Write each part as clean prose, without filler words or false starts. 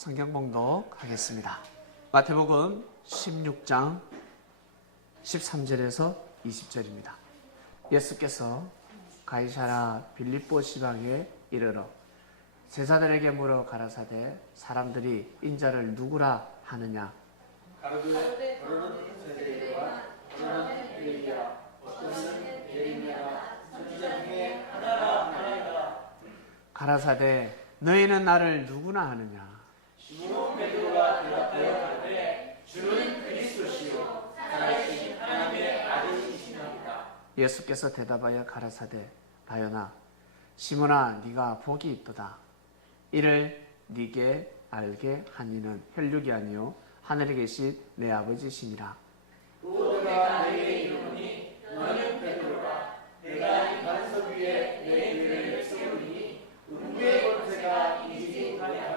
성경 봉독하겠습니다. 마태복음 16장 13절에서 20절입니다. 예수께서 가이사랴 빌립보 지방에 이르러 제자들에게 물어 가라사대 사람들이 인자를 누구라 하느냐. 가로되 너는 세례요한, 너는 엘리야, 어떠는 예레미야라, 선지자 중에 하나라 하나이다. 가라사대 너희는 나를 누구나 하느냐. 시몬 베드로가 대답하여 가로되 주는 그리스도시요 살아계신 하나님의 아들이시니이다. 예수께서 대답하여 가라사대 바요나 시몬아 네가 복이 있도다. 이를 네게 알게 한 이는 혈육이 아니요 하늘에 계신 내 아버지시니라. 또 내가 너희에게 이르노니 너는 베드로라. 내가 이 반석 위에 내 교회를 세우리니 음부의 권세가 이기지 못하리라.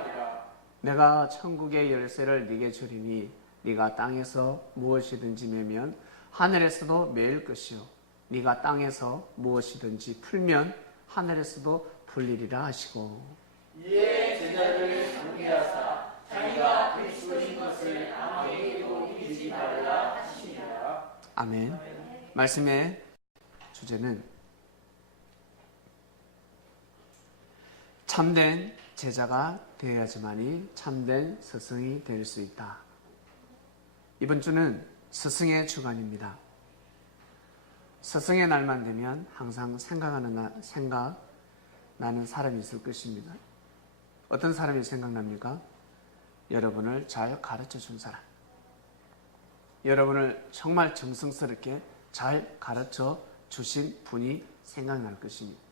내가 천국의 열쇠를 네게 주리니 네가 땅에서 무엇이든지 매면 하늘에서도 매일 것이요 네가 땅에서 무엇이든지 풀면 하늘에서도 풀리리라 하시고 이에 제자들을 경계하사 자기가 그리스도인 것을 아무에게도 이기지 말라 하시니라. 아멘. 말씀의 주제는 참된 제자가 되어야지만이 참된 스승이 될 수 있다. 이번 주는 스승의 주간입니다. 스승의 날만 되면 항상 생각나는 사람이 있을 것입니다. 어떤 사람이 생각납니까? 여러분을 잘 가르쳐 준 사람. 여러분을 정말 정성스럽게 잘 가르쳐 주신 분이 생각날 것입니다.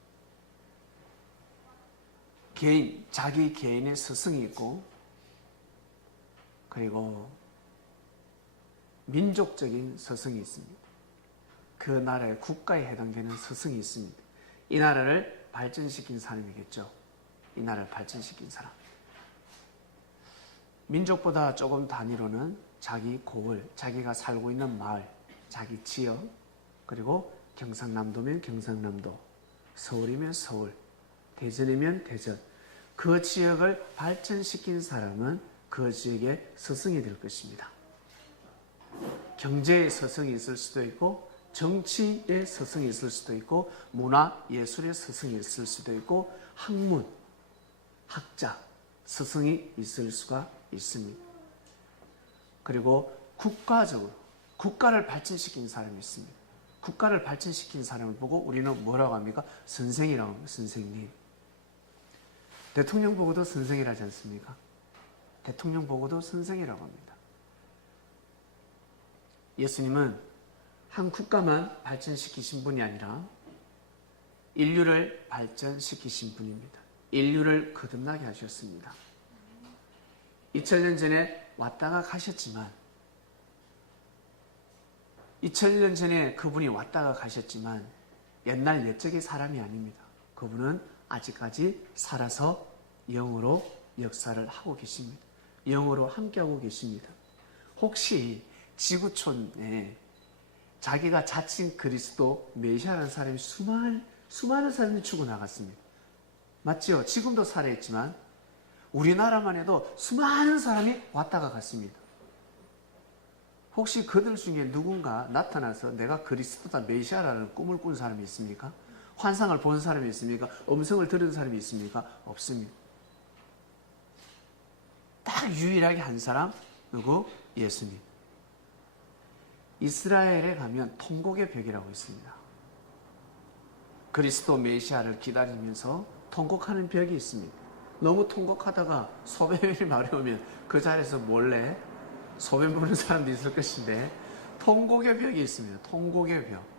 자기 개인의 스승이 있고, 그리고 민족적인 스승이 있습니다. 그 나라의 국가에 해당되는 스승이 있습니다. 이 나라를 발전시킨 사람이겠죠. 이 나라를 발전시킨 사람. 민족보다 조금 단위로는 자기 고을, 자기가 살고 있는 마을, 자기 지역, 그리고 경상남도면 경상남도, 서울이면 서울, 대전이면 대전. 그 지역을 발전시킨 사람은 그 지역의 스승이 될 것입니다. 경제의 스승이 있을 수도 있고, 정치의 스승이 있을 수도 있고, 문화, 예술의 스승이 있을 수도 있고, 학문, 학자, 스승이 있을 수가 있습니다. 그리고 국가적으로, 국가를 발전시킨 사람이 있습니다. 국가를 발전시킨 사람을 보고 우리는 뭐라고 합니까? 선생이라고 합니다. 선생님. 대통령 보고도 선생이라지 않습니까? 대통령 보고도 선생이라고 합니다. 예수님은 한 국가만 발전시키신 분이 아니라 인류를 발전시키신 분입니다. 인류를 거듭나게 하셨습니다. 2000년 전에 왔다가 가셨지만, 2000년 전에 그분이 왔다가 가셨지만 옛날 옛적의 사람이 아닙니다. 그분은 아직까지 살아서 영으로 역사를 하고 계십니다. 영으로 함께하고 계십니다. 혹시 지구촌에 자기가 자칭 그리스도 메시아라는 사람이 수많은 사람이 죽어나갔습니다. 맞죠? 지금도 살아있지만 우리나라만 해도 수많은 사람이 왔다가 갔습니다. 혹시 그들 중에 누군가 나타나서 내가 그리스도다 메시아라는 꿈을 꾼 사람이 있습니까? 환상을 본 사람이 있습니까? 음성을 들은 사람이 있습니까? 없습니다. 딱 유일하게 한 사람, 누구? 예수님. 이스라엘에 가면 통곡의 벽이라고 있습니다. 그리스도 메시아를 기다리면서 통곡하는 벽이 있습니다. 너무 통곡하다가 소변이 마려우면 그 자리에서 몰래 소변 보는 사람도 있을 것인데, 통곡의 벽이 있습니다. 통곡의 벽.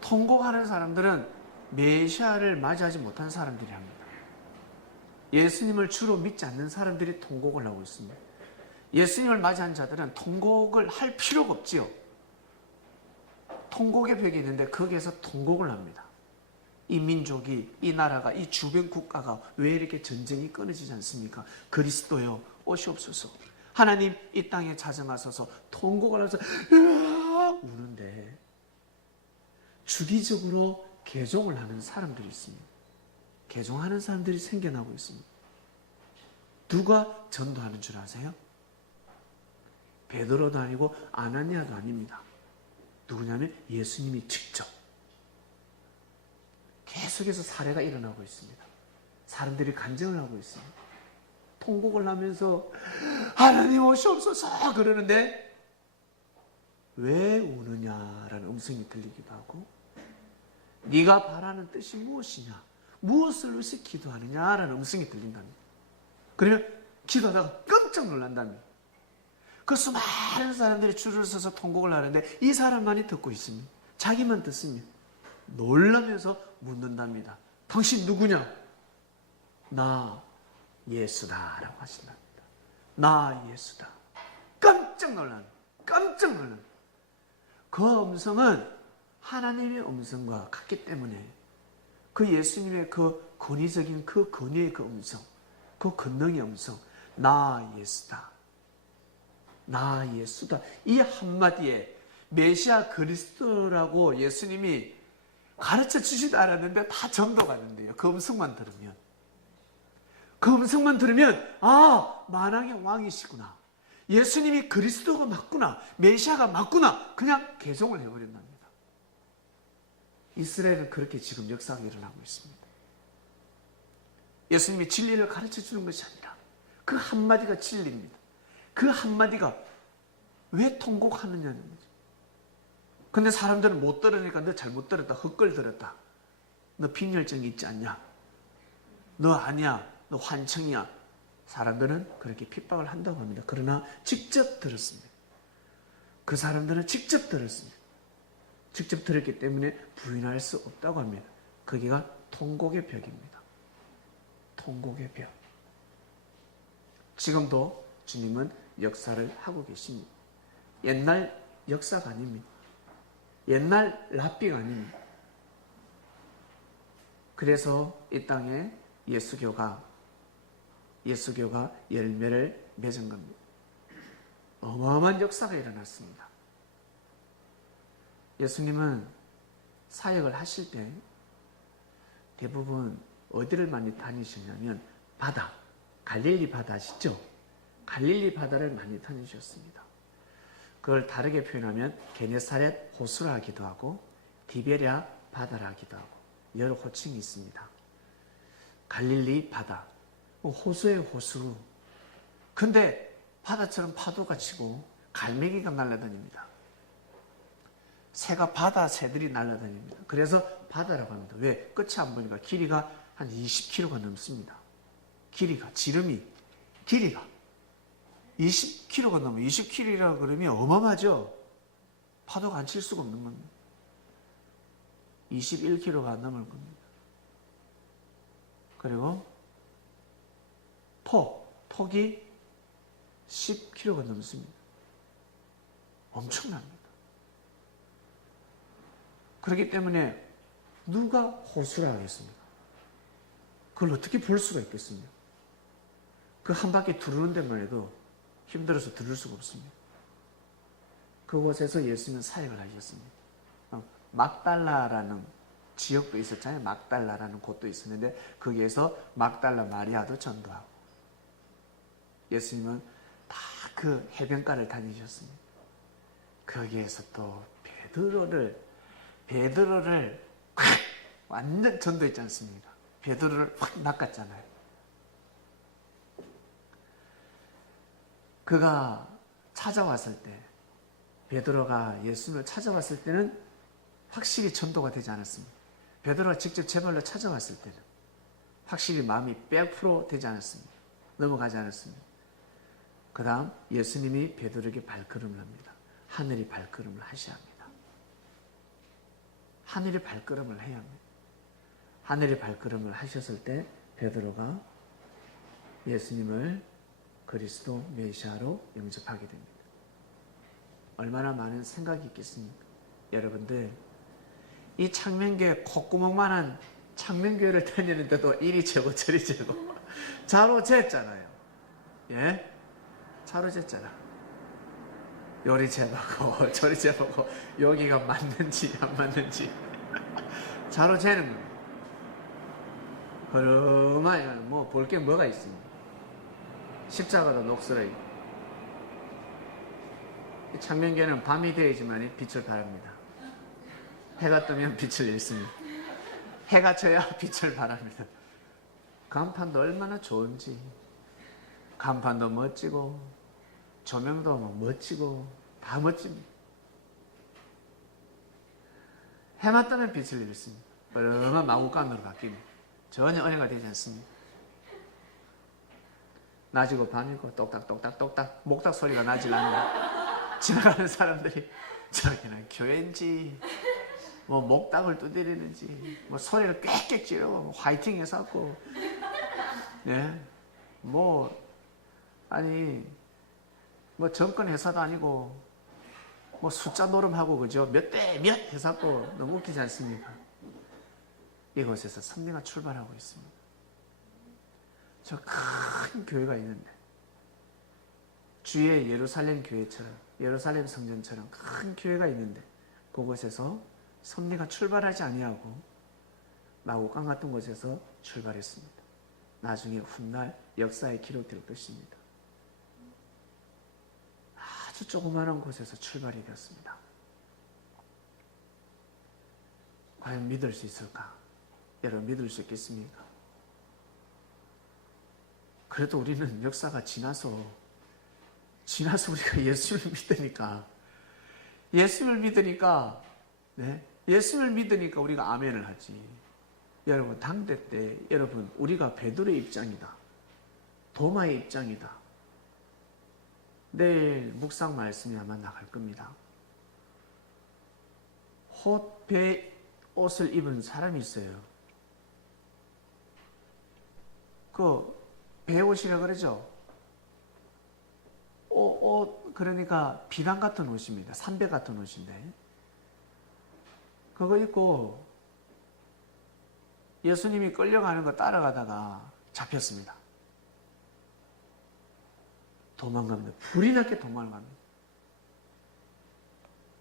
통곡하는 사람들은 메시아를 맞이하지 못한 사람들이랍니다. 예수님을 주로 믿지 않는 사람들이 통곡을 하고 있습니다. 예수님을 맞이한 자들은 통곡을 할 필요가 없지요. 통곡의 벽이 있는데 거기에서 통곡을 합니다. 이 민족이, 이 나라가, 이 주변 국가가 왜 이렇게 전쟁이 끊어지지 않습니까? 그리스도여 오시옵소서. 하나님 이 땅에 자정하소서. 통곡을 하면서 우는데 주기적으로 개종을 하는 사람들이 있습니다. 개종하는 사람들이 생겨나고 있습니다. 누가 전도하는 줄 아세요? 베드로도 아니고 아나니아도 아닙니다. 누구냐면 예수님이 직접. 계속해서 사례가 일어나고 있습니다. 사람들이 간증을 하고 있습니다. 통곡을 하면서 하나님 오시옵소서 그러는데 왜 우느냐라는 음성이 들리기도 하고, 네가 바라는 뜻이 무엇이냐, 무엇을 위해서 기도하느냐라는 음성이 들린답니다. 그러면 기도하다가 깜짝 놀란답니다. 그 수많은 사람들이 줄을 서서 통곡을 하는데 이 사람만이 듣고 있습니다. 자기만 듣습니다. 놀라면서 묻는답니다. 당신 누구냐? 나 예수다 라고 하신답니다. 나 예수다. 깜짝 놀란, 깜짝 놀란. 그 음성은 하나님의 음성과 같기 때문에 그 예수님의 그 권위적인 그 권위의 그 음성, 그 권능의 음성, 나 예수다, 나 예수다, 이 한마디에 메시아 그리스도라고 예수님이 가르쳐 주지도 않았는데 다 전도가 된대요. 그 음성만 들으면. 그 음성만 들으면 아, 만왕의 왕이시구나, 예수님이 그리스도가 맞구나, 메시아가 맞구나, 그냥 개종을 해버린답니다. 이스라엘은 그렇게 지금 역사가 일어나고 있습니다. 예수님이 진리를 가르쳐 주는 것이 아니라 그 한마디가 진리입니다. 그 한마디가 왜 통곡하느냐는 거죠. 근데 사람들은 못 들으니까 너 잘못 들었다, 헛걸 들었다, 너 빈혈증이 있지 않냐, 너 아니야, 너 환청이야. 사람들은 그렇게 핍박을 한다고 합니다. 그러나 직접 들었습니다. 그 사람들은 직접 들었습니다. 직접 들었기 때문에 부인할 수 없다고 합니다. 거기가 통곡의 벽입니다. 통곡의 벽. 지금도 주님은 역사를 하고 계십니다. 옛날 역사가 아닙니다. 옛날 랍비가 아닙니다. 그래서 이 땅에 예수교가 열매를 맺은 겁니다. 어마어마한 역사가 일어났습니다. 예수님은 사역을 하실 때 대부분 어디를 많이 다니셨냐면 바다, 갈릴리 바다 아시죠? 갈릴리 바다를 많이 다니셨습니다. 그걸 다르게 표현하면 게네사렛 호수라 하기도 하고 디베랴 바다라 하기도 하고 여러 호칭이 있습니다. 갈릴리 바다, 호수의 호수. 근데 바다처럼 파도가 치고 갈매기가 날아다닙니다. 새가 바다 새들이 날아다닙니다. 그래서 바다라고 합니다. 왜? 끝이 안 보니까 길이가 한 20km가 넘습니다. 길이가, 지름이, 길이가 20km가 넘어요. 20km라 그러면 어마어마하죠? 파도가 안 칠 수가 없는 겁니다. 21km가 안 넘을 겁니다. 그리고 폭이 10km가 넘습니다. 엄청납니다. 그렇기 때문에 누가 호수라 하겠습니까? 그걸 어떻게 볼 수가 있겠습니까? 그 한 바퀴 두르는 데만 해도 힘들어서 들을 수가 없습니다. 그곳에서 예수님은 사역을 하셨습니다. 막달라라는 지역도 있었잖아요. 막달라라는 곳도 있었는데 거기에서 막달라 마리아도 전도하고, 예수님은 다 그 해변가를 다니셨습니다. 거기에서 또 베드로를 완전 전도했지 않습니까? 베드로를 확 낚았잖아요. 그가 찾아왔을 때, 베드로가 예수님을 찾아왔을 때는 확실히 전도가 되지 않았습니다. 베드로가 직접 제 발로 찾아왔을 때는 확실히 마음이 100% 되지 않았습니다. 넘어가지 않았습니다. 그 다음 예수님이 베드로에게 발걸음을 합니다. 하늘이 발걸음을 하셔야 합니다. 하늘이 발걸음을 해야 합니다. 하늘이 발걸음을 하셨을 때 베드로가 예수님을 그리스도 메시아로 영접하게 됩니다. 얼마나 많은 생각이 있겠습니까? 여러분들, 이 창명교회 콧구멍만한 창명교회를 다니는데도 이리 재고 저리 재고 자로 쟀잖아요. 예? 자로 쟀잖아. 요리 재보고 저리 재보고 여기가 맞는지 안 맞는지 자로 재는 거예요. 그러면 뭐 볼 게 뭐가 있습니까? 십자가도 녹슬어요. 창명교회는 밤이 되어야지만 빛을 발합니다. 해가 뜨면 빛을 잃습니다. 해가 져야 빛을 발합니다. 간판도 얼마나 좋은지, 간판도 멋지고 조명도 멋지고 다 멋집니다. 해만 뜨면 빛을 잃습니다. 뻘쭘한 마구간으로 바뀝니다. 전혀 은혜가 되지 않습니다. 낮이고 밤이고 똑딱똑딱똑딱 목탁 소리가 나질 않아요. 지나가는 사람들이 저기는 교회인지 뭐 목탁을 두드리는지 뭐 소리를 꽥꽥 지르고 화이팅 해서고 뭐 아니 뭐 정권 회사도 아니고 뭐 숫자 노름하고 그죠? 몇 대 몇 해서고 너무 웃기지 않습니까? 이곳에서 섭리가 출발하고 있습니다. 저 큰 교회가 있는데 주의 예루살렘 교회처럼 예루살렘 성전처럼 큰 교회가 있는데 그곳에서 섭리가 출발하지 아니하고 마구간 같은 곳에서 출발했습니다. 나중에 훗날 역사에 기록될 것입니다. 아주 조그마한 곳에서 출발이 되었습니다. 과연 믿을 수 있을까? 여러분 믿을 수 있겠습니까? 그래도 우리는 역사가 지나서 우리가 예수를 믿으니까 예수를 믿으니까 우리가 아멘을 하지. 여러분 당대 때 여러분 우리가 베드로의 입장이다, 도마의 입장이다. 내일 묵상 말씀이 아마 나갈 겁니다. 홑배 옷을 입은 사람이 있어요. 그 배옷이라 그러죠. 옷 그러니까 비단 같은 옷입니다. 삼배 같은 옷인데 그거 입고 예수님이 끌려가는 거 따라가다가 잡혔습니다. 도망갑니다. 불이 나게 도망갑니다.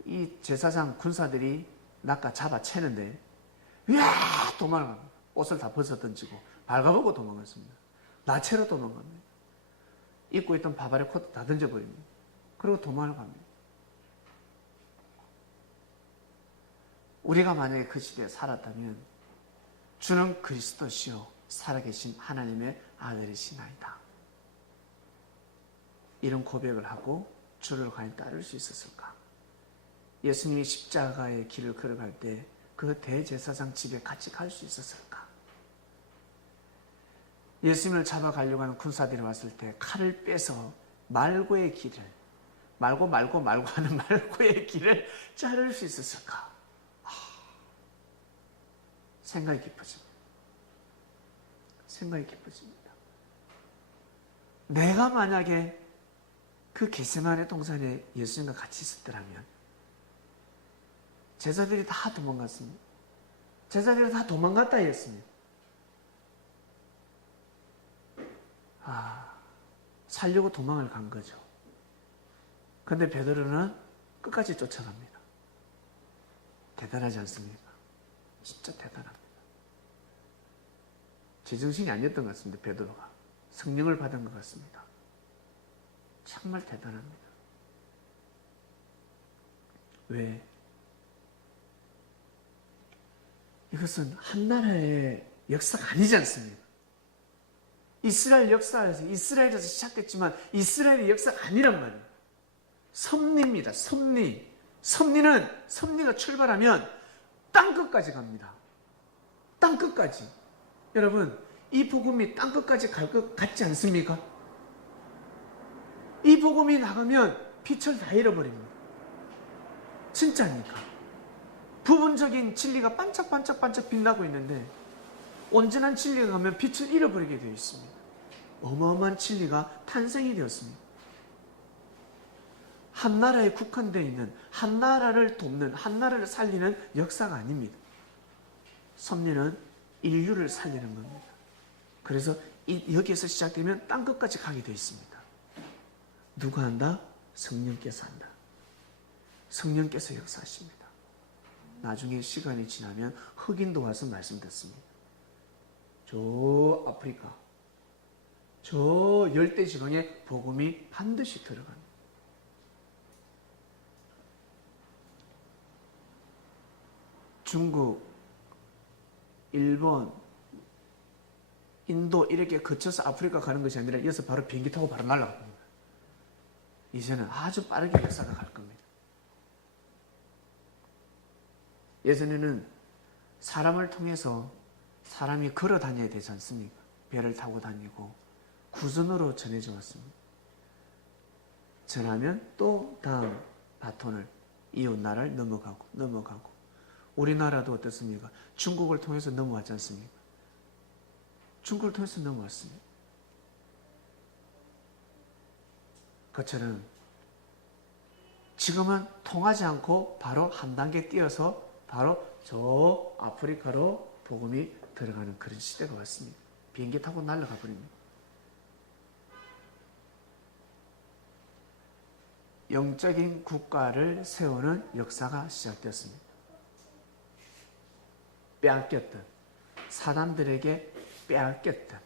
이 제사장 군사들이 낚아 잡아채는데 으아 도망갑니다. 옷을 다 벗어 던지고 발가벗고 도망갔습니다. 나체로 도망갑니다. 입고 있던 바바리 코트 다 던져버립니다. 그리고 도망을 갑니다. 우리가 만약에 그 시대에 살았다면 주는 그리스도시요 살아계신 하나님의 아들이시나이다. 이런 고백을 하고 주를 과연 따를 수 있었을까? 예수님이 십자가의 길을 걸어갈 때 그 대제사장 집에 같이 갈 수 있었을까? 예수님을 잡아가려고 하는 군사들이 왔을 때 칼을 빼서 말고의 길을 말고 하는 말고의 길을 자를 수 있었을까? 생각이 깊어집니다. 생각이 깊어집니다. 내가 만약에 그 겟세마네 동산에 예수님과 같이 있었더라면 제자들이 다 도망갔습니다. 제자들이 다 도망갔다 했습니다. 살려고 도망을 간 거죠. 근데 베드로는 끝까지 쫓아갑니다. 대단하지 않습니까? 진짜 대단합니다. 제정신이 아니었던 것 같습니다. 베드로가 성령을 받은 것 같습니다. 정말 대단합니다. 왜? 이것은 한 나라의 역사가 아니지 않습니까? 이스라엘 역사에서 이스라엘에서 시작됐지만 이스라엘의 역사가 아니란 말이에요. 섭리입니다. 섭리가 출발하면 땅끝까지 갑니다. 땅끝까지. 여러분 이 복음이 땅끝까지 갈 것 같지 않습니까? 이 복음이 나가면 빛을 다 잃어버립니다. 진짜입니까? 부분적인 진리가 반짝반짝 빛나고 있는데 온전한 진리가 가면 빛을 잃어버리게 되어 있습니다. 어마어마한 진리가 탄생이 되었습니다. 한 나라에 국한되어 있는 한 나라를 돕는 한 나라를 살리는 역사가 아닙니다. 섭리는 인류를 살리는 겁니다. 그래서 여기에서 시작되면 땅끝까지 가게 되어 있습니다. 누가 한다? 성령께서 한다. 성령께서 역사하십니다. 나중에 시간이 지나면 흑인도 와서 말씀 듣습니다. 저 아프리카 저 열대 지방에 복음이 반드시 들어갑니다. 중국, 일본, 인도 이렇게 거쳐서 아프리카 가는 것이 아니라 여기서 바로 비행기 타고 바로 날아갑니다. 이제는 아주 빠르게 역사가 갈 겁니다. 예전에는 사람을 통해서 사람이 걸어 다녀야 되지 않습니까? 배를 타고 다니고 구전으로 전해져 왔습니다. 전하면 또 다음 바톤을 이웃 나라를 넘어가고 우리나라도 어떻습니까? 중국을 통해서 넘어왔지 않습니까? 중국을 통해서 넘어왔습니다. 그처럼 지금은 통하지 않고 바로 한 단계 뛰어서 바로 저 아프리카로 복음이 들어가는 그런 시대가 왔습니다. 비행기 타고 날아가 버립니다. 영적인 국가를 세우는 역사가 시작되었습니다. 빼앗겼던, 사단들에게 빼앗겼던,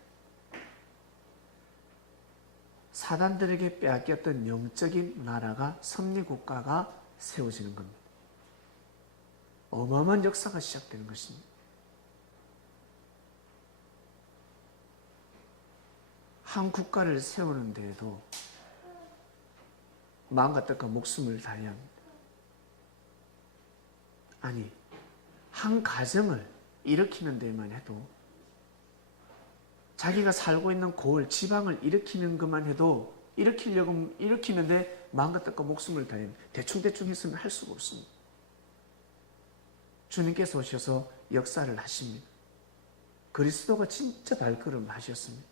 사단들에게 빼앗겼던 영적인 나라가, 섭리국가가 세워지는 겁니다. 어마어마한 역사가 시작되는 것입니다. 한 국가를 세우는 데에도 마음과 뜻과 목숨을 다해야 합니다. 아니, 한 가정을 일으키는 데만 해도, 자기가 살고 있는 고을, 지방을 일으키는 것만 해도 일으키는데 마음과 뜻과 목숨을 다해야 합니다. 대충 했으면 할 수가 없습니다. 주님께서 오셔서 역사를 하십니다. 그리스도가 진짜 발걸음 하셨습니다.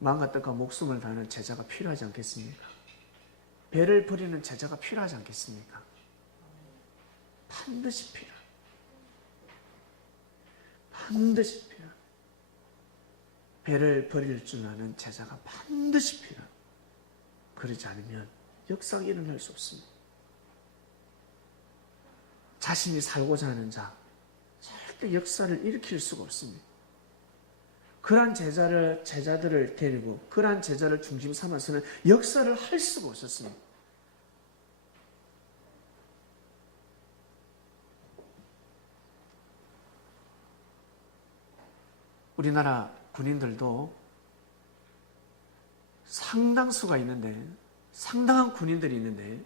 마음과 뜻과 목숨을 다하는 제자가 필요하지 않겠습니까? 배를 버리는 제자가 필요하지 않겠습니까? 반드시 필요합니다. 반드시 필요합니다. 배를 버릴 줄 아는 제자가 반드시 필요합니다. 그러지 않으면 역사가 일어날 수 없습니다. 자신이 살고자 하는 자, 절대 역사를 일으킬 수가 없습니다. 그러한 제자들을 데리고 그러한 제자를 중심 삼아서는 역사를 할 수가 없었습니다. 우리나라 군인들도 상당수가 있는데, 상당한 군인들이 있는데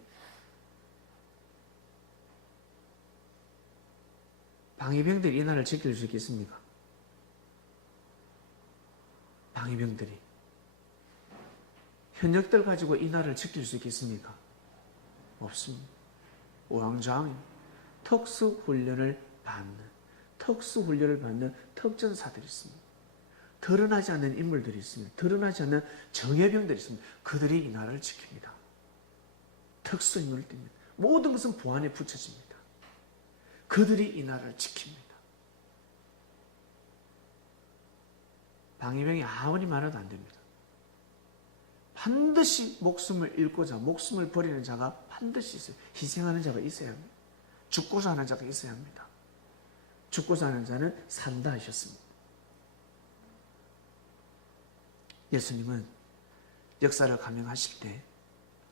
방위병들이 이 나라를 지킬 수 있겠습니까? 방위병들이 현역들 가지고 이 나라를 지킬 수 있겠습니까? 없습니다. 우왕좌왕 특수훈련을 받는 특전사들이 있습니다. 드러나지 않는 인물들이 있습니다. 드러나지 않는 정예병들이 있습니다. 그들이 이 나라를 지킵니다. 특수인물들입니다. 모든 것은 보안에 붙여집니다. 그들이 이 나라를 지킵니다. 방위병이 아무리 많아도 안 됩니다. 반드시 목숨을 잃고자 목숨을 버리는 자가 반드시 있어요. 희생하는 자가 있어야 합니다. 죽고자 하는 자가 있어야 합니다. 죽고자 하는 자는 산다 하셨습니다. 예수님은 역사를 감행하실 때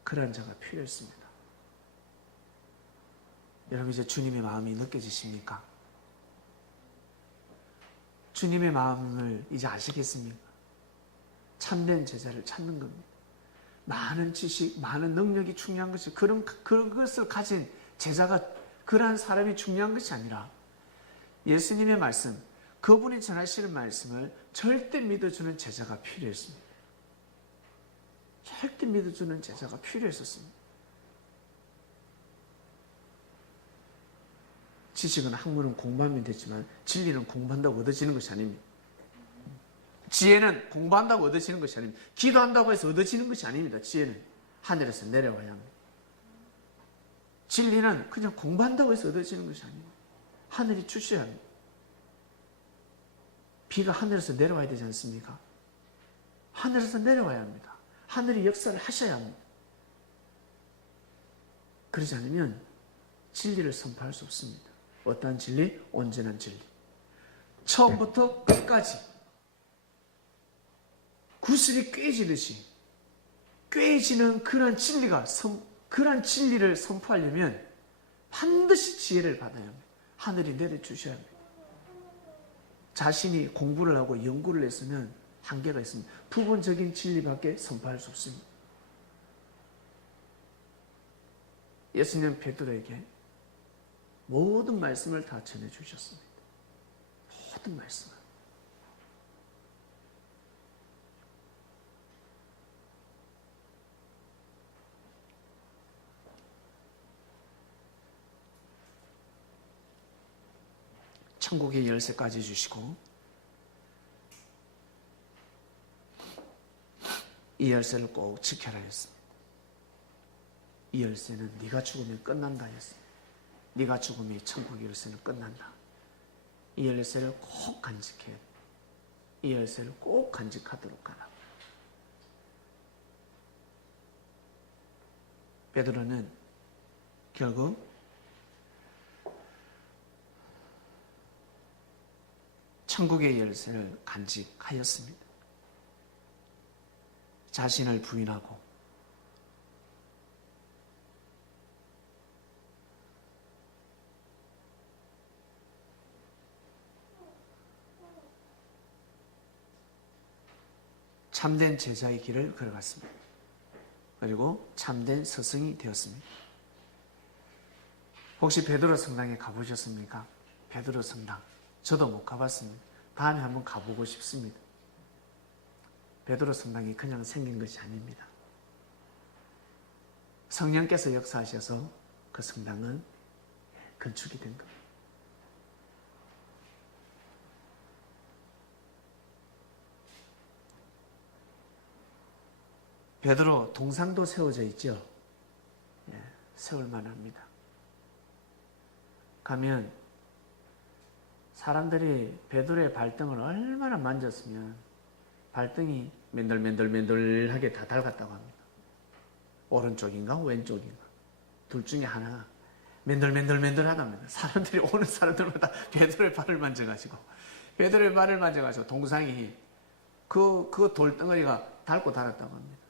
그러한 자가 필요했습니다. 여러분, 이제 주님의 마음이 느껴지십니까? 주님의 마음을 이제 아시겠습니까? 참된 제자를 찾는 겁니다. 많은 지식, 많은 능력이 중요한 것이, 그것을 가진 제자가, 그러한 사람이 중요한 것이 아니라 예수님의 말씀, 그분이 전하시는 말씀을 절대 믿어주는 제자가 필요했습니다. 절대 믿어주는 제자가 필요했었습니다. 지식은 학문은 공부하면 되지만 진리는 공부한다고 얻어지는 것이 아닙니다. 지혜는 공부한다고 얻어지는 것이 아닙니다. 기도한다고 해서 얻어지는 것이 아닙니다. 지혜는 하늘에서 내려와야 합니다. 진리는 그냥 공부한다고 해서 얻어지는 것이 아닙니다. 하늘이 주셔야 합니다. 비가 하늘에서 내려와야 되지 않습니까? 하늘에서 내려와야 합니다. 하늘이 역사를 하셔야 합니다. 그러지 않으면 진리를 선포할 수 없습니다. 어떠한 진리? 온전한 진리. 처음부터 끝까지 구슬이 꿰지듯이 꿰지는 그러한 진리를 선포하려면 반드시 지혜를 받아야 합니다. 하늘이 내려주셔야 합니다. 자신이 공부를 하고 연구를 했으면 한계가 있습니다. 부분적인 진리밖에 선포할 수 없습니다. 예수님은 베드로에게 모든 말씀을 다 전해주셨습니다. 모든 말씀을. 천국의 열쇠까지 주시고 이 열쇠를 꼭 지켜라 했습니다. 이 열쇠는 네가 죽으면 끝난다 했습니다. 네가 죽으면 천국의 열쇠는 끝난다. 이 열쇠를 꼭 간직해. 이 열쇠를 꼭 간직하도록 하라. 베드로는 결국 천국의 열쇠를 간직하였습니다. 자신을 부인하고 참된 제자의 길을 걸어갔습니다. 그리고 참된 스승이 되었습니다. 혹시 베드로 성당에 가보셨습니까? 베드로 성당. 저도 못 가봤습니다. 다음에 한번 가보고 싶습니다. 베드로 성당이 그냥 생긴 것이 아닙니다. 성령께서 역사하셔서 그 성당은 건축이 된 겁니다. 베드로 동상도 세워져 있죠. 세울만 합니다. 가면 사람들이 베드로의 발등을 얼마나 만졌으면 발등이 맨들맨들맨들하게 다 닳았다고 합니다. 오른쪽인가 왼쪽인가 둘 중에 하나 맨들맨들맨들하답니다. 사람들이 오는 사람들마다 베드로의 발을 만져가지고 베드로의 발을 만져가지고 동상이 그 돌덩어리가 닳고 닳았다고 합니다.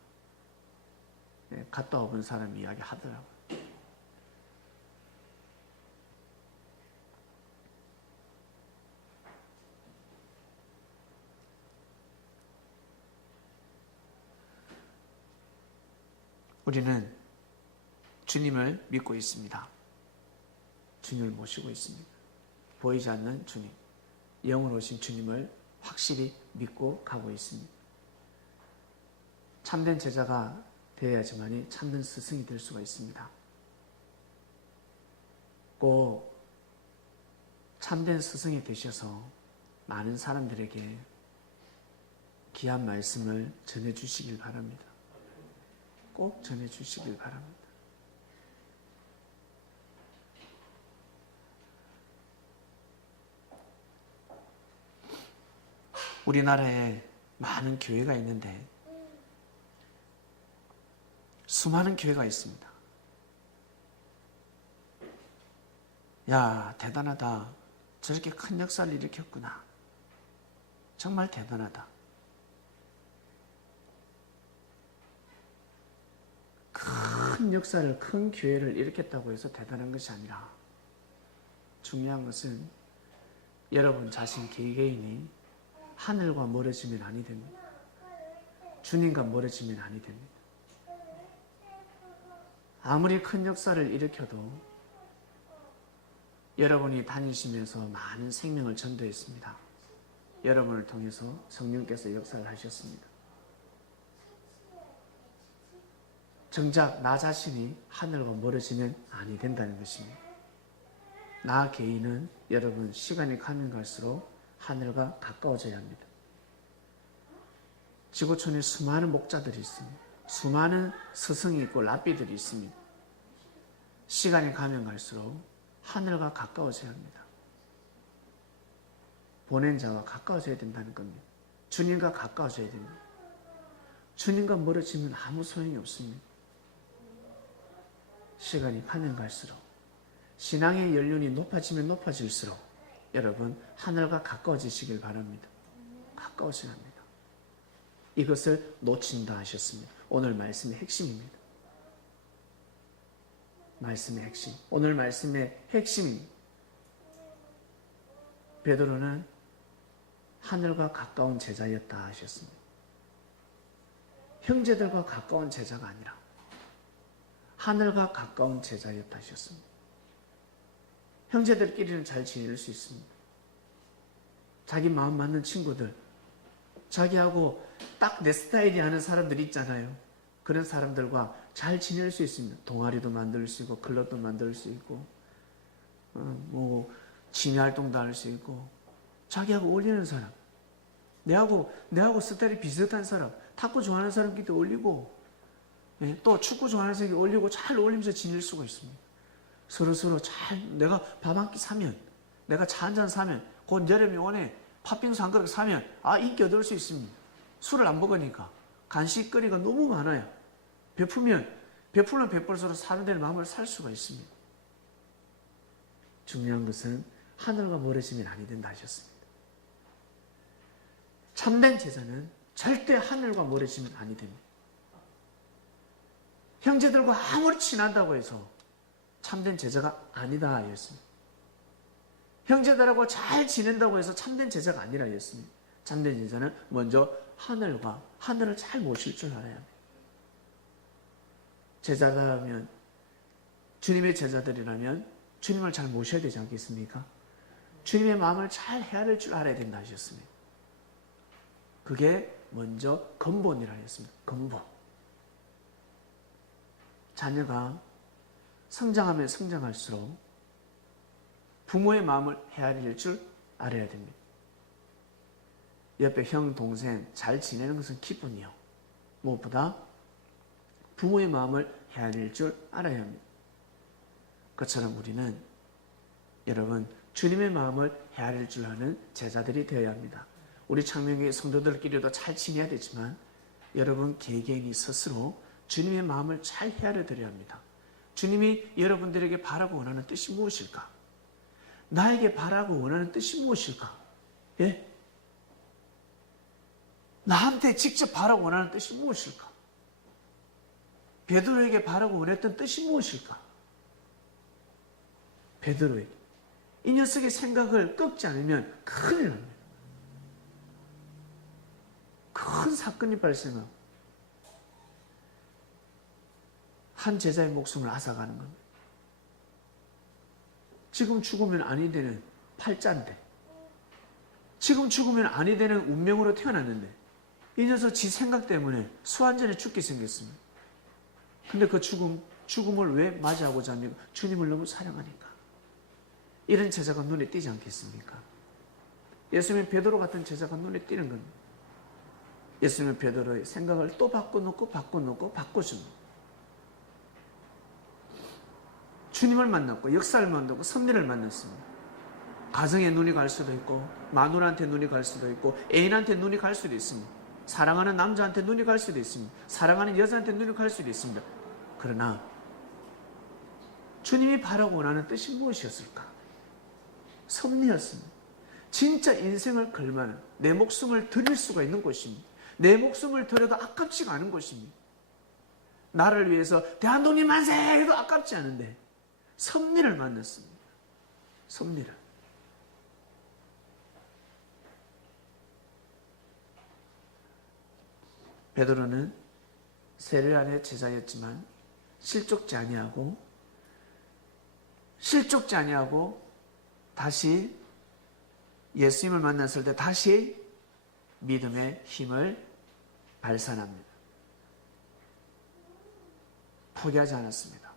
갔다 와본 사람이 이야기 하더라고요. 우리는 주님을 믿고 있습니다. 주님을 모시고 있습니다. 보이지 않는 주님, 영으로 오신 주님을 확실히 믿고 가고 있습니다. 참된 제자가 되어야지만이 참된 스승이 될 수가 있습니다. 꼭 참된 스승이 되셔서 많은 사람들에게 귀한 말씀을 전해주시길 바랍니다. 꼭 전해주시길 바랍니다. 우리나라에 많은 교회가 있는데 수많은 교회가 있습니다. 야, 대단하다. 저렇게 큰 역사를 일으켰구나. 정말 대단하다. 큰 역사를, 큰 교회를 일으켰다고 해서 대단한 것이 아니라 중요한 것은 여러분 자신 개개인이 하늘과 멀어지면 아니 됩니다. 주님과 멀어지면 아니 됩니다. 아무리 큰 역사를 일으켜도 여러분이 다니시면서 많은 생명을 전도했습니다. 여러분을 통해서 성령께서 역사를 하셨습니다. 정작 나 자신이 하늘과 멀어지면 아니 된다는 것입니다. 나 개인은 여러분 시간이 가면 갈수록 하늘과 가까워져야 합니다. 지구촌에 수많은 목자들이 있습니다. 수많은 스승이 있고 랍비들이 있습니다. 시간이 가면 갈수록 하늘과 가까워져야 합니다. 보낸 자와 가까워져야 된다는 겁니다. 주님과 가까워져야 됩니다. 주님과 멀어지면 아무 소용이 없습니다. 시간이 가면 갈수록 신앙의 연륜이 높아지면 높아질수록 여러분 하늘과 가까워지시길 바랍니다. 가까워져야 합니다. 이것을 놓친다 하셨습니다. 오늘 말씀의 핵심입니다. 말씀의 핵심. 오늘 말씀의 핵심입니다. 베드로는 하늘과 가까운 제자였다 하셨습니다. 형제들과 가까운 제자가 아니라 하늘과 가까운 제자였다 하셨습니다. 형제들끼리는 잘 지낼 수 있습니다. 자기 마음 맞는 친구들, 자기하고 딱 내 스타일이 하는 사람들이 있잖아요. 그런 사람들과 잘 지낼 수 있습니다. 동아리도 만들 수 있고, 클럽도 만들 수 있고, 취미 활동도 할 수 있고, 자기하고 어울리는 사람, 내하고 스타일이 비슷한 사람, 탁구 좋아하는 사람끼리 어울리고, 또 축구 좋아하는 사람끼리 어울리고 잘 어울리면서 지낼 수가 있습니다. 서로 잘, 내가 밥 한 끼 사면, 내가 차 한 잔 사면, 곧 여름이 오네, 팥빙수 한 그릇 사면, 인기 얻을 수 있습니다. 술을 안 먹으니까. 간식거리가 너무 많아요. 베풀면 베풀수록 사람들의 마음을 살 수가 있습니다. 중요한 것은 하늘과 멀어지면 아니 된다 하셨습니다. 참된 제자는 절대 하늘과 멀어지면 아니 됩니다. 형제들과 아무리 친하다고 해서 참된 제자가 아니다 하였습니다. 형제들하고 잘 지낸다고 해서 참된 제자가 아니라 하였습니다. 참된 제자는 먼저 하늘을 잘 모실 줄 알아야 합니다. 제자라면, 주님의 제자들이라면 주님을 잘 모셔야 되지 않겠습니까? 주님의 마음을 잘 헤아릴 줄 알아야 된다 하셨습니다. 그게 먼저 근본이라 했습니다. 근본. 자녀가 성장하면 성장할수록 부모의 마음을 헤아릴 줄 알아야 됩니다. 옆에 형, 동생 잘 지내는 것은 기분이요. 무엇보다 부모의 마음을 헤아릴 줄 알아야 합니다. 그처럼 우리는 여러분 주님의 마음을 헤아릴 줄 아는 제자들이 되어야 합니다. 우리 창명교회 성도들끼리도 잘 지내야 되지만 여러분 개개인이 스스로 주님의 마음을 잘 헤아려 드려야 합니다. 주님이 여러분들에게 바라고 원하는 뜻이 무엇일까? 나에게 바라고 원하는 뜻이 무엇일까? 예? 나한테 직접 바라고 원하는 뜻이 무엇일까? 베드로에게 바라고 원했던 뜻이 무엇일까? 베드로에게. 이 녀석의 생각을 꺾지 않으면 큰일 납니다. 큰 사건이 발생하고 한 제자의 목숨을 앗아가는 겁니다. 지금 죽으면 아니 되는 팔자인데, 지금 죽으면 아니 되는 운명으로 태어났는데 이 녀석 지 생각 때문에 수완전에 죽게 생겼습니다. 근데 그 죽음을 왜 맞이하고자 합니까? 주님을 너무 사랑하니까. 이런 제자가 눈에 띄지 않겠습니까? 예수님 베드로 같은 제자가 눈에 띄는 겁니다. 예수님 베드로의 생각을 또 바꿔줍니다. 주님을 만났고 역사를 만났고 섭리를 만났습니다. 가정에 눈이 갈 수도 있고 마누라한테 눈이 갈 수도 있고 애인한테 눈이 갈 수도 있습니다. 사랑하는 남자한테 눈이 갈 수도 있습니다. 사랑하는 여자한테 눈이 갈 수도 있습니다. 그러나 주님이 바라고 원하는 뜻이 무엇이었을까? 섭리였습니다. 진짜 인생을 걸만한 내 목숨을 드릴 수가 있는 곳입니다. 내 목숨을 드려도 아깝지가 않은 곳입니다. 나를 위해서 대한독립 만세 해도 아깝지 않은데 섭리를 만났습니다. 섭리를. 베드로는 세례 안의 제자였지만 실족지 아니하고 다시 예수님을 만났을 때 다시 믿음의 힘을 발산합니다. 포기하지 않았습니다.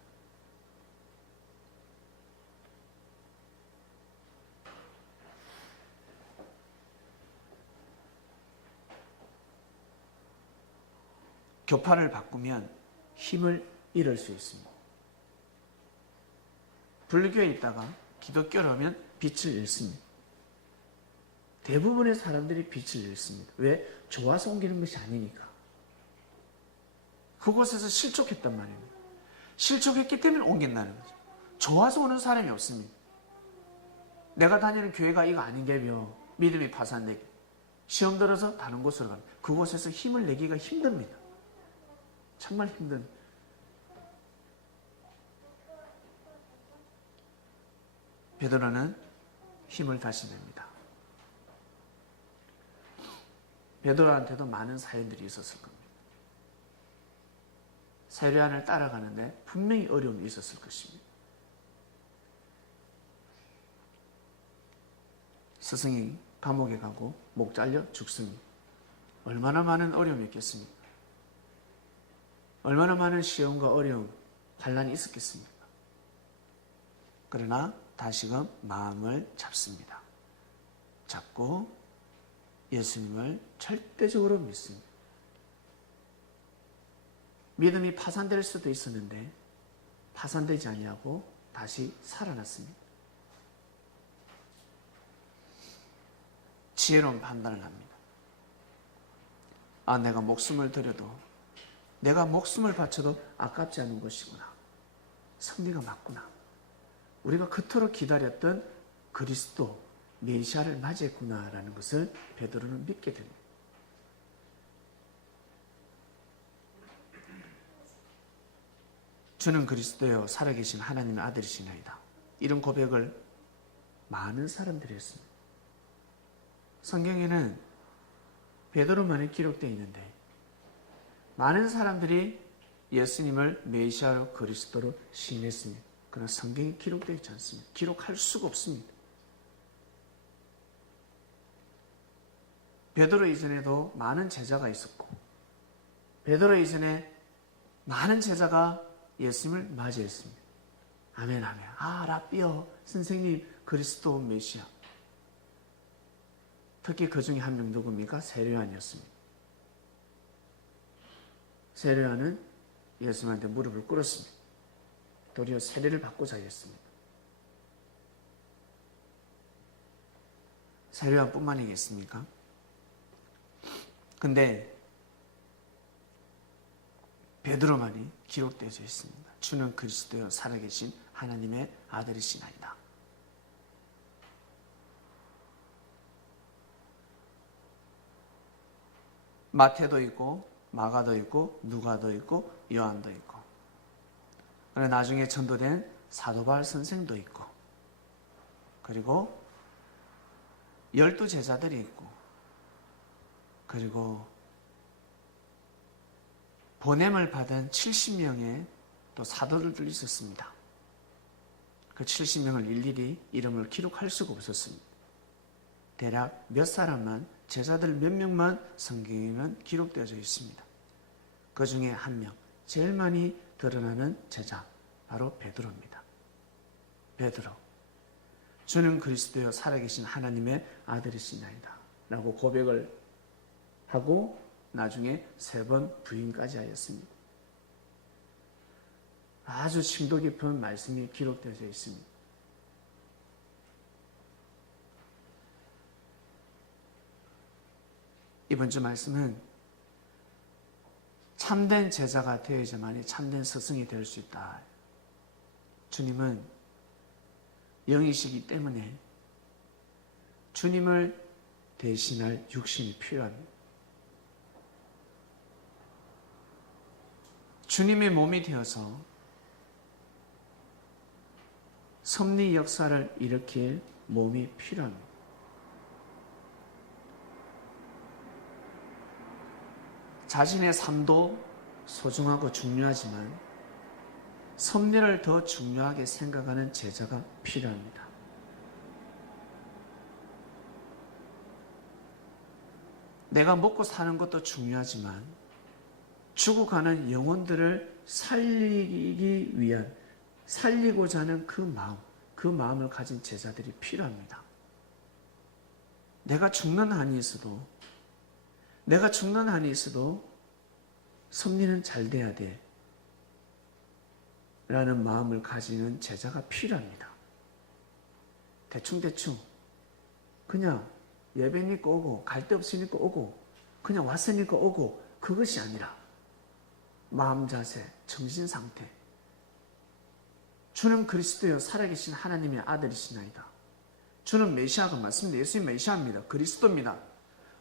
교파를 바꾸면 힘을 잃을 수 있습니다. 불교에 있다가 기독교로 하면 빛을 잃습니다. 대부분의 사람들이 빛을 잃습니다. 왜? 좋아서 옮기는 것이 아니니까. 그곳에서 실족했단 말입니다. 실족했기 때문에 옮긴다는 거죠. 좋아서 오는 사람이 없습니다. 내가 다니는 교회가 이거 아닌 게며 믿음이 파산되게. 시험 들어서 다른 곳으로 갑니다. 그곳에서 힘을 내기가 힘듭니다. 정말 힘든. 베드로는 힘을 다시 냅니다. 베드로한테도 많은 사연들이 있었을 겁니다. 세례요한을 따라가는데 분명히 어려움이 있었을 것입니다. 스승이 감옥에 가고 목 잘려 죽습니다. 얼마나 많은 어려움이 있겠습니까? 얼마나 많은 시험과 어려움, 환란이 있었겠습니까? 그러나 다시금 마음을 잡습니다. 잡고 예수님을 절대적으로 믿습니다. 믿음이 파산될 수도 있었는데 파산되지 아니하고 다시 살아났습니다. 지혜로운 판단을 합니다. 아, 내가 목숨을 들여도, 내가 목숨을 바쳐도 아깝지 않은 것이구나. 승리가 맞구나. 우리가 그토록 기다렸던 그리스도 메시아를 맞이했구나라는 것을 베드로는 믿게 됩니다. 주는 그리스도여 살아계신 하나님의 아들이시나이다. 이런 고백을 많은 사람들이 했습니다. 성경에는 베드로만이 기록되어 있는데 많은 사람들이 예수님을 메시아로 그리스도로 시인했습니다. 그러나 성경에 기록되어 있지 않습니다. 기록할 수가 없습니다. 베드로 이전에도 많은 제자가 있었고 베드로 이전에 많은 제자가 예수님을 맞이했습니다. 아멘 아멘. 아, 라삐어 선생님 그리스도 메시아. 특히 그 중에 한 명 누굽니까? 세례요한이었습니다. 세례요한은 예수님한테 무릎을 꿇었습니다. 도리어 세례를 받고자 했습니다. 세례요한뿐만이겠습니까? 근데 베드로만이 기록되어 있습니다. 주는 그리스도여 살아계신 하나님의 아들이시나이다. 마태도 있고 마가도 있고 누가도 있고 요한도 있고 그리고 나중에 전도된 사도 바울 선생도 있고 그리고 12 제자들이 있고 그리고 보냄을 받은 70명의 또 사도들도 있었습니다. 그 70명을 일일이 이름을 기록할 수가 없었습니다. 대략 몇 사람만, 제자들 몇 명만 성경에는 기록되어져 있습니다. 그 중에 한 명, 제일 많이 드러나는 제자, 바로 베드로입니다. 베드로, 주는 그리스도여 살아계신 하나님의 아들이시나이다 라고 고백을 하고 나중에 3번 부인까지 하였습니다. 아주 심도 깊은 말씀이 기록되어져 있습니다. 이번 주 말씀은 참된 제자가 되어야지만이 참된 스승이 될 수 있다. 주님은 영이시기 때문에 주님을 대신할 육신이 필요합니다. 주님의 몸이 되어서 섭리 역사를 일으킬 몸이 필요합니다. 자신의 삶도 소중하고 중요하지만 섭리를 더 중요하게 생각하는 제자가 필요합니다. 내가 먹고 사는 것도 중요하지만 죽어가는 영혼들을 살리기 위한, 살리고자 하는 그 마음을 가진 제자들이 필요합니다. 내가 죽는 한이 있어도 섭리는 잘 돼야 돼 라는 마음을 가지는 제자가 필요합니다. 대충 그냥 예배니까 오고 갈 데 없으니까 오고 그냥 왔으니까 오고 그것이 아니라 마음 자세, 정신 상태. 주는 그리스도여 살아계신 하나님의 아들이시나이다. 주는 메시아가 맞습니다. 예수님 메시아입니다. 그리스도입니다.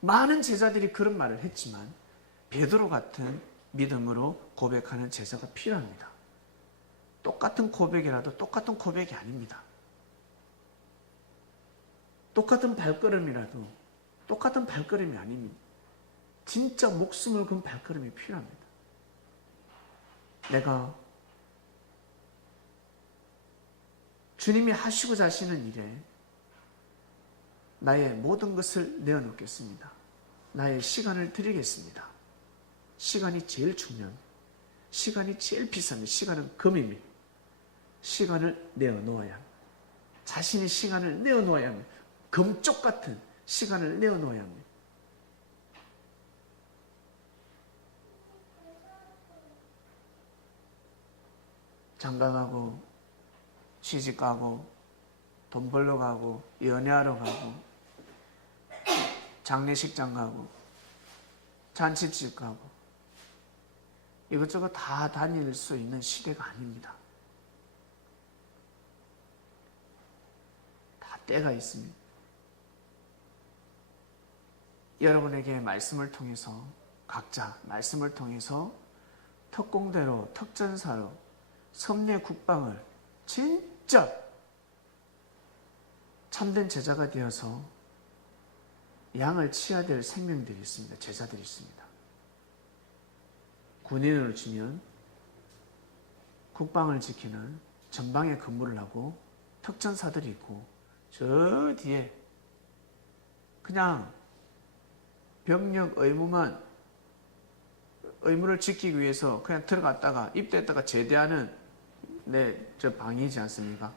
많은 제자들이 그런 말을 했지만 베드로 같은 믿음으로 고백하는 제자가 필요합니다. 똑같은 고백이라도 똑같은 고백이 아닙니다. 똑같은 발걸음이라도 똑같은 발걸음이 아닙니다. 진짜 목숨을 건 발걸음이 필요합니다. 내가 주님이 하시고자 하시는 일에 나의 모든 것을 내어놓겠습니다. 나의 시간을 드리겠습니다. 시간이 제일 중요합니다. 시간이 제일 비쌉니다. 시간은 금입니다. 시간을 내어놓아야 합니다. 자신의 시간을 내어놓아야 합니다. 금쪽 같은 시간을 내어놓아야 합니다. 장가가고 시집가고 돈 벌러 가고 연애하러 가고 장례식장 가고 잔치집 가고 이것저것 다 다닐 수 있는 시대가 아닙니다. 다 때가 있습니다. 여러분에게 말씀을 통해서 각자 말씀을 통해서 특공대로 특전사로 섭리의 국방을 진짜 참된 제자가 되어서 양을 치야 될 생명들이 있습니다. 제자들이 있습니다. 군인을 주면 국방을 지키는 전방에 근무를 하고 특전사들이 있고 저 뒤에 그냥 병력 의무를 지키기 위해서 그냥 들어갔다가 입대했다가 제대하는 저 방위지 않습니까?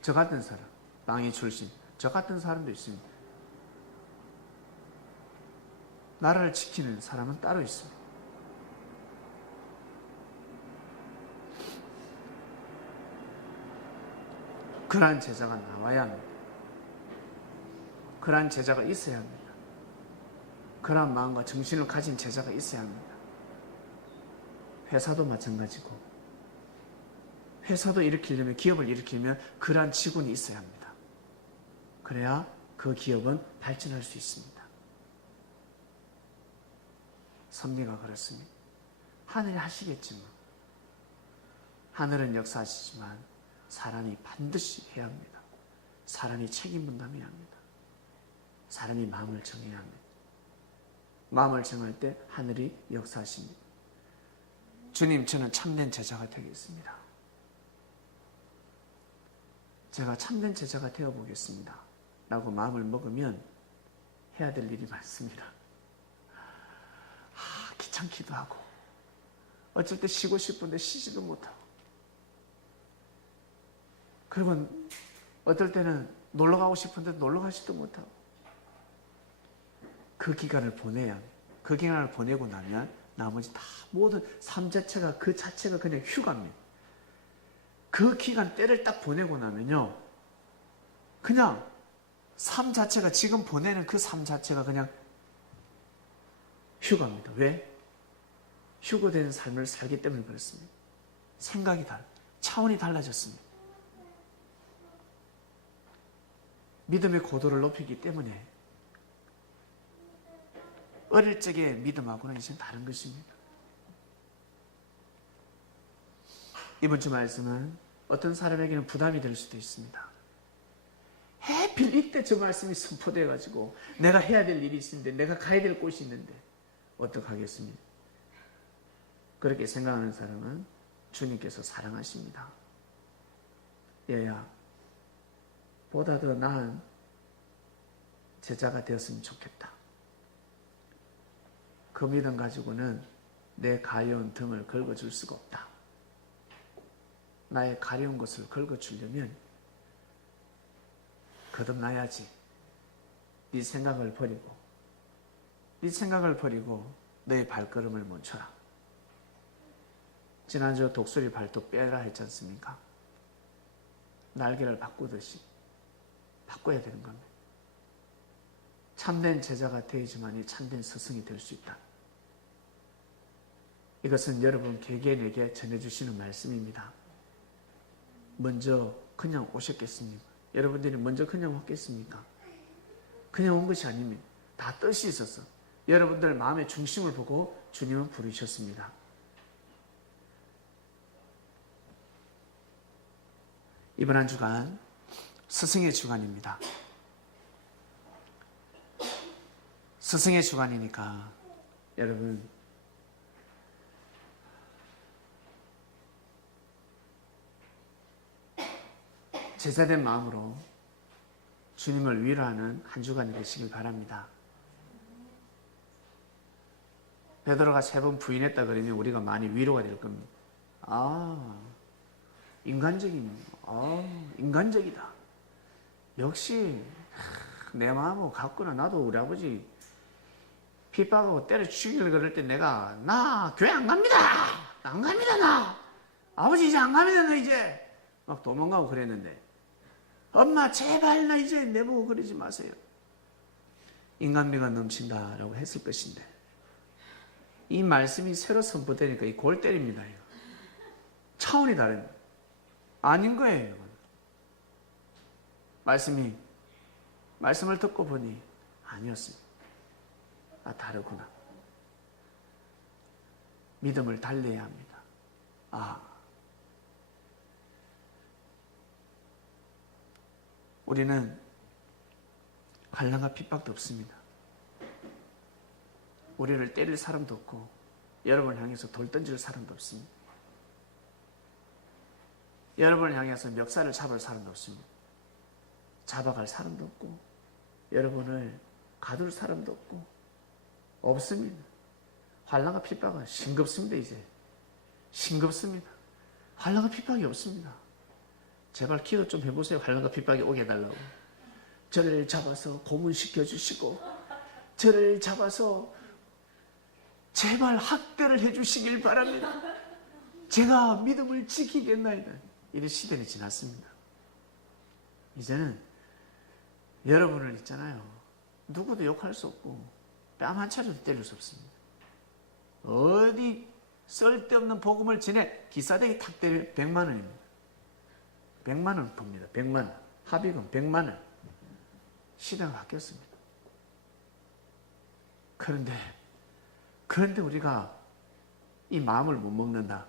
저 같은 사람, 방위 출신, 저 같은 사람도 있습니다. 나라를 지키는 사람은 따로 있습니다. 그러한 제자가 나와야 합니다. 그러한 제자가 있어야 합니다. 그러한 마음과 정신을 가진 제자가 있어야 합니다. 회사도 마찬가지고 회사도 일으키려면 기업을 일으키려면 그러한 직원이 있어야 합니다. 그래야 그 기업은 발전할 수 있습니다. 섭리가 그렇습니다. 하늘이 하시겠지만 하늘은 역사하시지만 사람이 반드시 해야 합니다. 사람이 책임 분담해야 합니다. 사람이 마음을 정해야 합니다. 마음을 정할 때 하늘이 역사하십니다. 주님, 저는 참된 제자가 되겠습니다. 제가 참된 제자가 되어보겠습니다. 라고 마음을 먹으면 해야 될 일이 많습니다. 귀찮기도 하고 어쩔 때 쉬고 싶은데 쉬지도 못하고 그리고 어떨 때는 놀러 가고 싶은데 놀러 가지도 못하고 그 기간을 보내야 그 기간을 보내고 나면 나머지 다 모든 삶 자체가 그 자체가 그냥 휴가입니다. 그 기간 때를 딱 보내고 나면요 그냥 삶 자체가 지금 보내는 그 삶 자체가 그냥 휴가입니다. 왜? 휴거되는 삶을 살기 때문에 그렇습니다. 생각이 차원이 달라졌습니다. 믿음의 고도를 높이기 때문에 어릴 적의 믿음하고는 이제 다른 것입니다. 이번 주 말씀은 어떤 사람에게는 부담이 될 수도 있습니다. 하필 이때 저 말씀이 선포돼가지고 내가 해야 될 일이 있는데 내가 가야 될 곳이 있는데 어떡하겠습니까? 그렇게 생각하는 사람은 주님께서 사랑하십니다. 얘야, 보다 더 나은 제자가 되었으면 좋겠다. 그 믿음 가지고는 내 가려운 등을 긁어줄 수가 없다. 나의 가려운 것을 긁어주려면 거듭나야지. 네 생각을 버리고 너의 발걸음을 멈춰라. 지난주 독수리 발톱 빼라 했지 않습니까? 날개를 바꾸듯이 바꿔야 되는 겁니다. 참된 제자가 되어야지만이 참된 스승이 될 수 있다. 이것은 여러분 개개인에게 전해주시는 말씀입니다. 먼저 그냥 오셨겠습니까? 여러분들이 먼저 그냥 왔겠습니까? 그냥 온 것이 아닙니다. 다 뜻이 있어서 여러분들 마음의 중심을 보고 주님은 부르셨습니다. 이번 한 주간 스승의 주간입니다. 스승의 주간이니까 여러분 제자된 마음으로 주님을 위로하는 한 주간이 되시길 바랍니다. 베드로가 3번 부인했다 그러면 우리가 많이 위로가 될 겁니다. 인간적이다. 역시 내 마음하고 같구나. 나도 우리 아버지 핍박하고 때려 죽이려고 그럴 때 내가 나 교회 안 갑니다. 안 갑니다 나. 아버지 이제 안 갑니다 나 이제. 막 도망가고 그랬는데 엄마 제발 나 이제 내보고 그러지 마세요. 인간미가 넘친다라고 했을 것인데 이 말씀이 새로 선포되니까 이 골 때립니다. 이거. 차원이 다릅니다. 아닌 거예요. 말씀을 듣고 보니 아니었습니다. 다르구나. 믿음을 달래야 합니다. 우리는 환난과 핍박도 없습니다. 우리를 때릴 사람도 없고 여러분을 향해서 돌 던질 사람도 없습니다. 여러분을 향해서 멱살을 잡을 사람도 없습니다. 잡아갈 사람도 없고 여러분을 가둘 사람도 없고 없습니다. 환난과 핍박은 싱겁습니다. 이제 싱겁습니다. 환난과 핍박이 없습니다. 제발 기도 좀 해보세요. 환난과 핍박이 오게 해달라고. 저를 잡아서 고문시켜 주시고 저를 잡아서 제발 학대를 해주시길 바랍니다. 제가 믿음을 지키겠나이다. 이런 시대는 지났습니다. 이제는 여러분을 있잖아요. 누구도 욕할 수 없고 뺨 한 차례도 때릴 수 없습니다. 어디 쓸데없는 복음을 전해 기사대기 탁 때려 100만 원입니다. 100만 원 봅니다. 100만 원. 합의금 100만 원. 시대가 바뀌었습니다. 그런데 우리가 이 마음을 못 먹는다.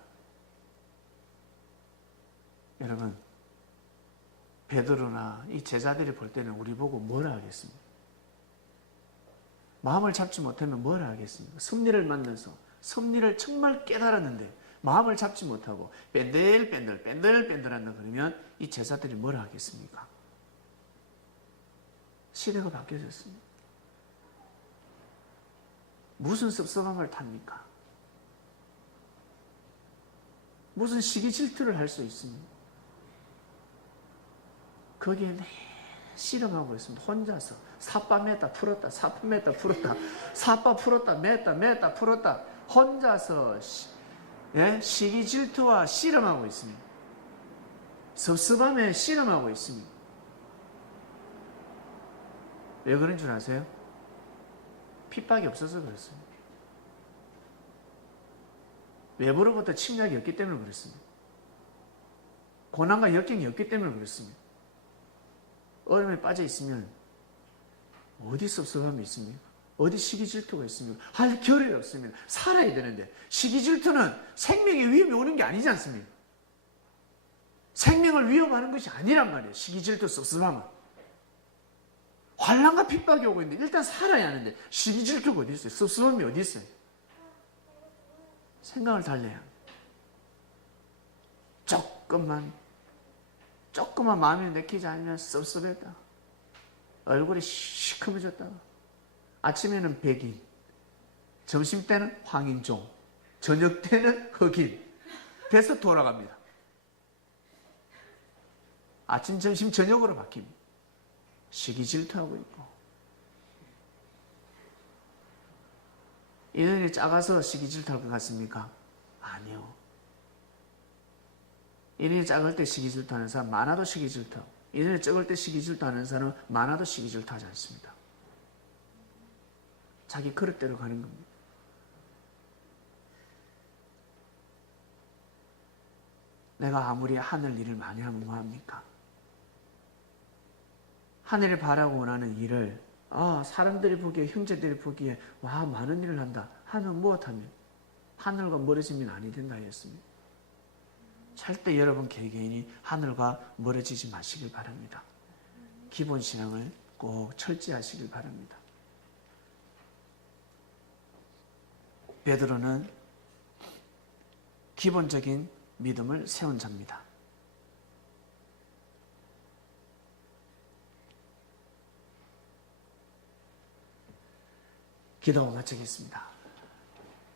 여러분, 베드로나 이 제자들이 볼 때는 우리 보고 뭐라 하겠습니까? 마음을 잡지 못하면 뭐라 하겠습니까? 섭리를 만나서 섭리를 정말 깨달았는데 마음을 잡지 못하고 뺀들뺀들한다 그러면 이 제자들이 뭐라 하겠습니까? 시대가 바뀌어졌습니다. 무슨 섭섭함을 탑니까? 무슨 시기 질투를 할 수 있습니까? 거기에 내 씨름하고 있습니다. 혼자서 사빠 맸다 풀었다 사빠 맸다 풀었다 사빠 풀었다 맸다 풀었다 혼자서 시기 질투와 씨름하고 있습니다. 섭섭함에 씨름하고 있습니다. 왜 그런 줄 아세요? 핍박이 없어서 그렇습니다. 외부로부터 침략이 없기 때문에 그렇습니다. 고난과 역경이 없기 때문에 그렇습니다. 어려움에 빠져 있으면 어디 섭섭함이 있습니까? 어디 시기 질투가 있습니까? 할 겨를이 없습니다. 살아야 되는데 시기 질투는 생명에 위험이 오는 게 아니지 않습니까? 생명을 위협하는 것이 아니란 말이에요. 시기 질투 섭섭함은. 환난과 핍박이 오고 있는데 일단 살아야 하는데 시기 질투가 어디 있어요? 섭섭함이 어디 있어요? 생각을 달래야 합니다. 조금만 마음에 내키지 않으면 섭섭했다. 얼굴이 시커매졌다가 아침에는 백인, 점심 때는 황인종, 저녁 때는 흑인 돼서 돌아갑니다. 아침, 점심, 저녁으로 바뀝니다. 시기 질투하고 있고 인연이 작아서 시기 질투할 것 같습니까? 아니요. 인연이 작을 때 시기 질투하는 사람 많아도 시기 질투하고 인연이 적을 때 시기 질투하는 사람은 많아도 시기 질투하지 않습니다. 자기 그릇대로 가는 겁니다. 내가 아무리 하늘 일을 많이 하면 뭐합니까? 하늘을 바라고 원하는 일을 사람들이 보기에, 형제들이 보기에 와 많은 일을 한다 하면 무엇하면 하늘과 멀어지면 아니 된다 했습니다. 절대 여러분 개개인이 하늘과 멀어지지 마시길 바랍니다. 기본 신앙을 꼭 철저하시길 바랍니다. 베드로는 기본적인 믿음을 세운 자입니다. 기도 마치겠습니다.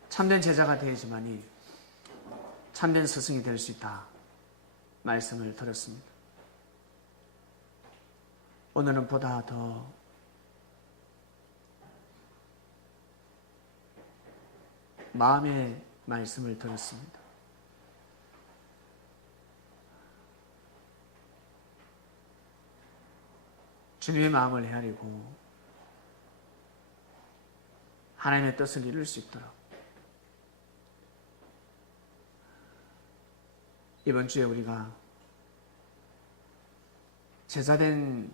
참된 제자가 되어야지만이 참된 스승이 될 수 있다 말씀을 드렸습니다. 오늘은 보다 더 마음의 말씀을 들었습니다. 주님의 마음을 헤아리고 하나님의 뜻을 이룰 수 있도록 이번 주에 우리가 제자된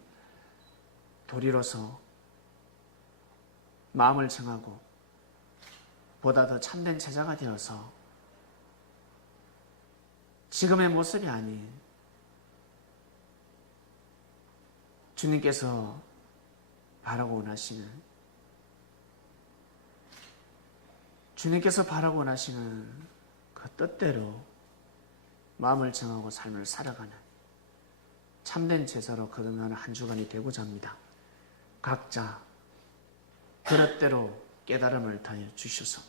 도리로서 마음을 정하고 보다 더 참된 제자가 되어서 지금의 모습이 아닌 주님께서 바라고 원하시는 주님께서 바라고 원하시는 그 뜻대로 마음을 정하고 삶을 살아가는 참된 제자로 거듭나는 한 주간이 되고자 합니다. 각자 그릇대로 깨달음을 더해 주셔서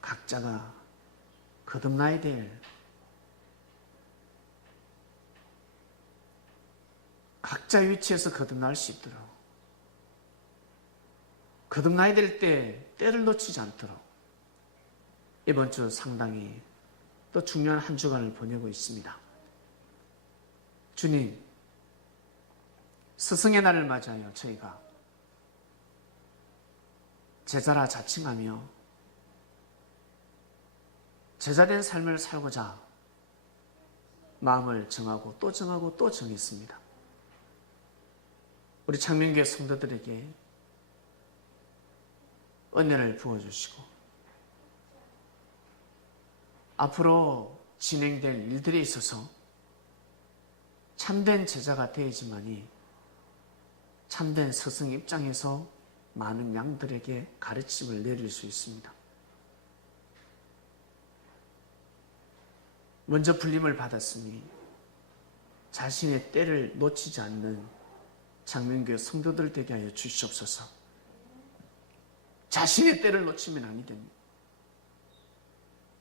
각자가 거듭나야 될 각자 위치에서 거듭날 수 있도록 거듭나야 될 때 때를 놓치지 않도록 이번 주 상당히 또 중요한 한 주간을 보내고 있습니다. 주님, 스승의 날을 맞이하여 저희가 제자라 자칭하며 제자된 삶을 살고자 마음을 정하고 또 정하고 또 정했습니다. 우리 창명교회 성도들에게 은혜를 부어주시고 앞으로 진행될 일들에 있어서 참된 제자가 되어야지만이 참된 스승 입장에서 많은 양들에게 가르침을 내릴 수 있습니다. 먼저 불림을 받았으니 자신의 때를 놓치지 않는 장명교회 성도들 되게 하여 주시옵소서. 자신의 때를 놓치면 아니 됩니다.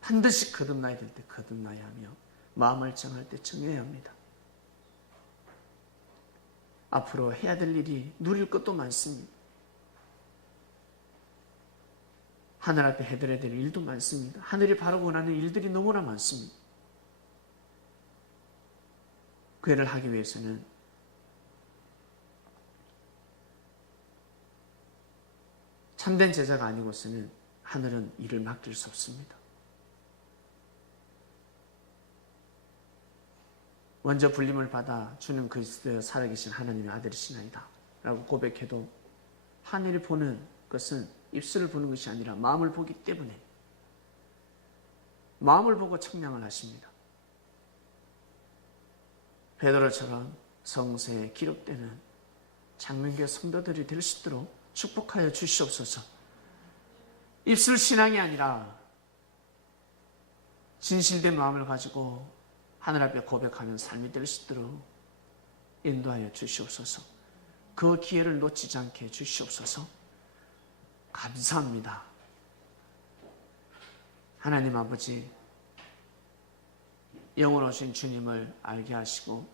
반드시 거듭나야 될 때 거듭나야 하며 마음을 정할 때 정해야 합니다. 앞으로 해야 될 일이 누릴 것도 많습니다. 하늘 앞에 해드려야 될 일도 많습니다. 하늘이 바라고 원하는 일들이 너무나 많습니다. 그 일을 하기 위해서는 참된 제자가 아니고서는 하늘은 일을 맡길 수 없습니다. 먼저 불림을 받아 주는 그리스도여 살아계신 하나님의 아들이시나이다 라고 고백해도 하늘이 보는 것은 입술을 보는 것이 아니라 마음을 보기 때문에 마음을 보고 청량을 하십니다. 베드로처럼 성서에 기록되는 장명교회 성도들이 될 수 있도록 축복하여 주시옵소서. 입술 신앙이 아니라 진실된 마음을 가지고 하늘 앞에 고백하는 삶이 될 수 있도록 인도하여 주시옵소서. 그 기회를 놓치지 않게 해 주시옵소서. 감사합니다. 하나님 아버지, 영으로 오신 주님을 알게 하시고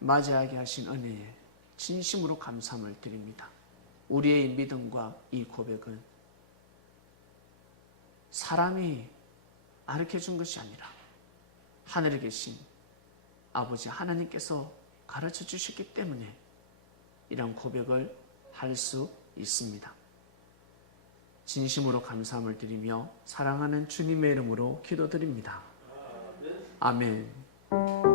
맞이하게 하신 은혜에 진심으로 감사함을 드립니다. 우리의 믿음과 이 고백은 사람이 가르쳐준 것이 아니라 하늘에 계신 아버지 하나님께서 가르쳐 주셨기 때문에 이런 고백을 할 수 있습니다. 진심으로 감사함을 드리며 사랑하는 주님의 이름으로 기도드립니다. 아멘.